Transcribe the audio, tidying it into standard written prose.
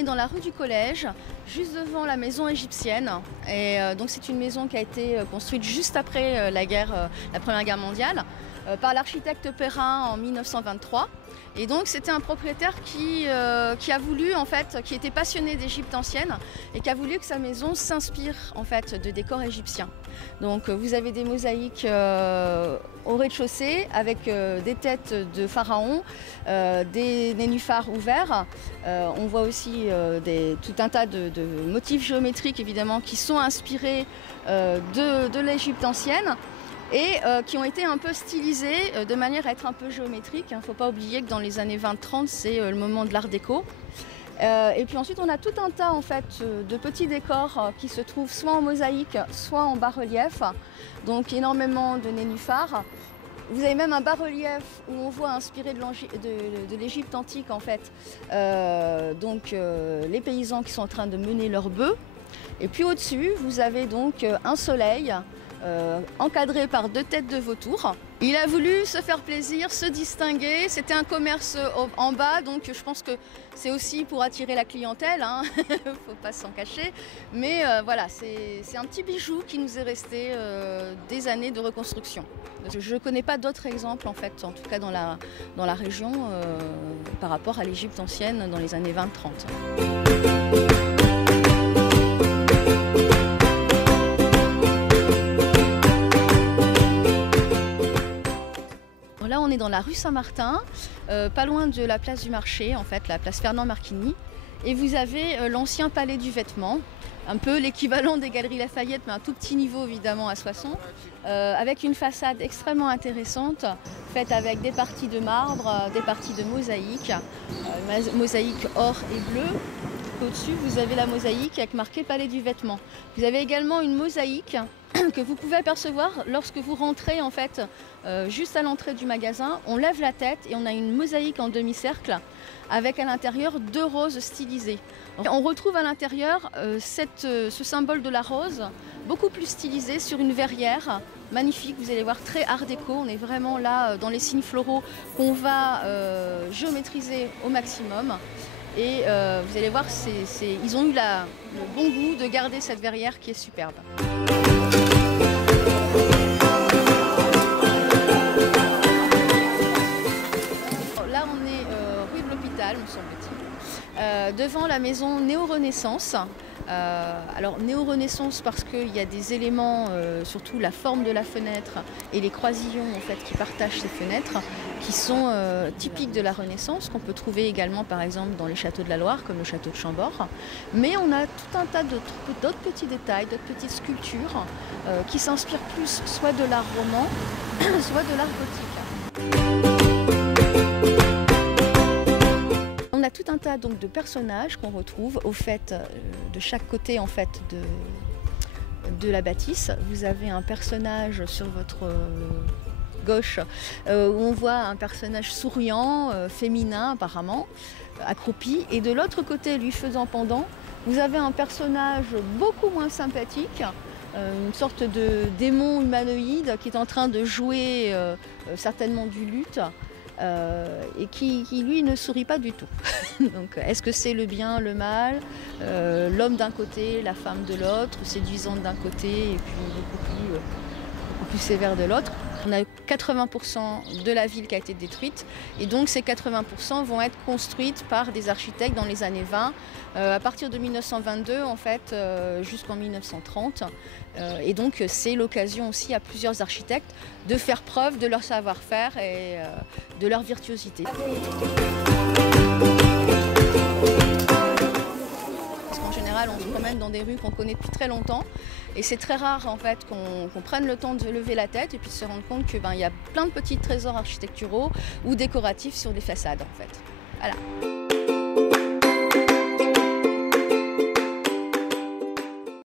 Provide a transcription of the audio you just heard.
est dans la rue du Collège, juste devant la maison égyptienne. Et donc c'est une maison qui a été construite juste après la Première Guerre mondiale, par l'architecte Perrin en 1923. Et donc c'était un propriétaire qui a voulu, en fait, qui était passionné d'Égypte ancienne et qui a voulu que sa maison s'inspire en fait de décors égyptiens. Donc vous avez des mosaïques au rez-de-chaussée avec des têtes de pharaons, des nénuphars ouverts. On voit aussi tout un tas de motifs géométriques évidemment qui sont inspirés de l'Égypte ancienne. Et qui ont été un peu stylisés de manière à être un peu géométrique. Il ne faut pas oublier que dans les années 20-30, c'est le moment de l'art déco. Et puis ensuite, on a tout un tas en fait, de petits décors qui se trouvent soit en mosaïque, soit en bas-relief. Donc énormément de nénuphars. Vous avez même un bas-relief où on voit inspiré de l'Égypte antique en fait. Les paysans qui sont en train de mener leurs bœufs. Et puis au-dessus, vous avez donc un soleil encadré par deux têtes de vautour. Il a voulu se faire plaisir, se distinguer. C'était un commerce en bas, donc je pense que c'est aussi pour attirer la clientèle, hein. Faut pas s'en cacher. Mais voilà, c'est un petit bijou qui nous est resté des années de reconstruction. Je ne connais pas d'autres exemples, en fait, en tout cas dans la région, par rapport à l'Égypte ancienne dans les années 20-30. Là, on est dans la rue Saint-Martin, pas loin de la place du marché, en fait, la place Fernand Marquigny. Et vous avez l'ancien palais du vêtement, un peu l'équivalent des Galeries Lafayette, mais un tout petit niveau évidemment à Soissons, avec une façade extrêmement intéressante, faite avec des parties de marbre, des parties de mosaïque, mosaïque or et bleu. Au-dessus, vous avez la mosaïque avec marqué Palais du Vêtement. Vous avez également une mosaïque que vous pouvez apercevoir lorsque vous rentrez en fait juste à l'entrée du magasin. On lève la tête et on a une mosaïque en demi-cercle avec à l'intérieur deux roses stylisées. On retrouve à l'intérieur ce symbole de la rose beaucoup plus stylisé sur une verrière magnifique. Vous allez voir, très art déco. On est vraiment là dans les signes floraux qu'on va géométriser au maximum. Et vous allez voir, ils ont eu le bon goût de garder cette verrière qui est superbe. Là, on est rue de l'Hôpital, me semble-t-il, devant la maison Néo-Renaissance. Alors néo-renaissance parce qu'il y a des éléments, surtout la forme de la fenêtre et les croisillons en fait, qui partagent ces fenêtres, qui sont typiques de la Renaissance, qu'on peut trouver également par exemple dans les châteaux de la Loire, comme le château de Chambord. Mais on a tout un tas d'autres petits détails, d'autres petites sculptures qui s'inspirent plus soit de l'art roman, soit de l'art gothique. On a tout un tas donc, de personnages qu'on retrouve au fait de chaque côté en fait, de la bâtisse. Vous avez un personnage sur votre gauche où on voit un personnage souriant, féminin apparemment, accroupi. Et de l'autre côté, lui faisant pendant, vous avez un personnage beaucoup moins sympathique, une sorte de démon humanoïde qui est en train de jouer certainement du luth. Et qui lui ne sourit pas du tout. Donc est-ce que c'est le bien, le mal, l'homme d'un côté, la femme de l'autre, séduisante d'un côté et puis beaucoup plus sévère de l'autre. On a 80% de la ville qui a été détruite et donc ces 80% vont être construites par des architectes dans les années 20, à partir de 1922 en fait jusqu'en 1930. Et donc c'est l'occasion aussi à plusieurs architectes de faire preuve de leur savoir-faire et de leur virtuosité. En général, on se promène dans des rues qu'on connaît depuis très longtemps et c'est très rare en fait qu'on prenne le temps de lever la tête et puis de se rendre compte qu'il y a plein de petits trésors architecturaux ou décoratifs sur les façades en fait. Voilà.